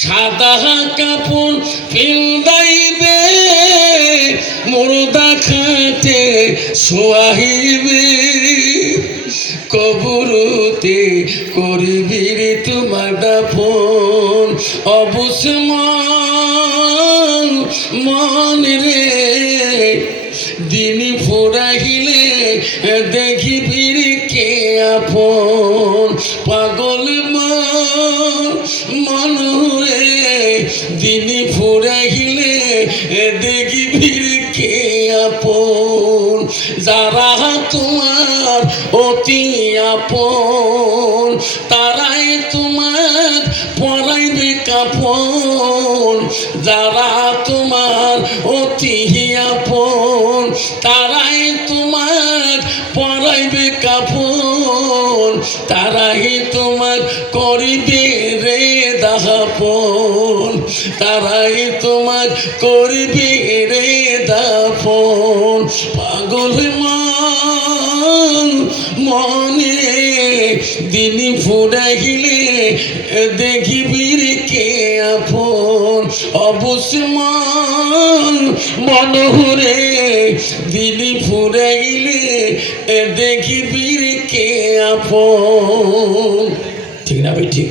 সাদা কাপড় পিন্দাইবে মুর্দা খাটে শোয়াইবে কবরতে করিবি রে তোমার দাফন অবুঝ মন রে দিন ফুরাইলে দেখিবি রে কে আপন পাগল মন রে দিন ফুরাইলে দেখিবি রে কে আপন যারা তোমার অতি আপন তারাই তোমার পরাইবে কাপন যারা তোমার অতি আপন তারাই তোমার পরাইবে কাপন তারাই তোমার করিবে রে দাফন তারাই তোমার করিবে রে দাফন পাগল মনে দিন ফুরাইলে দেখিবি রে কে আপন অবুঝ মনরে দিন ফুরাইলে দেখিবি রে কে আপন ঠিক না ভাই ঠিক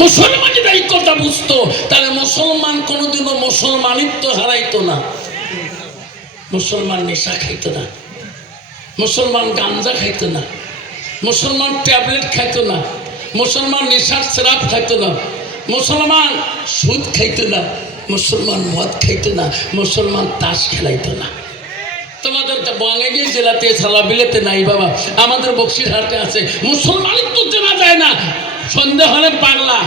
মুসলমান যদি এই কথা বুঝতো তাহলে মুসলমান কোনোদিনও মুসলমানিত্ব হারাইতো না মুসলমান নেশা খাইতো না মুসলমান গাঞ্জা খাইতো না মুসলমান ট্যাবলেট খাইতো না মুসলমান নেশার সিরাপ খাইতো না মুসলমান সুদ খাইতো না মুসলমান মদ খাইতো না মুসলমান তাস খেলাইতো না তোমাদের বঙ্গাইগাঁও জেলাতে সালাবিলেতে নাই বাবা আমাদের বক্সিরহাটে আছে মুসলমানিত্ব চেনা যায় না সন্দেহ হলে পাগলা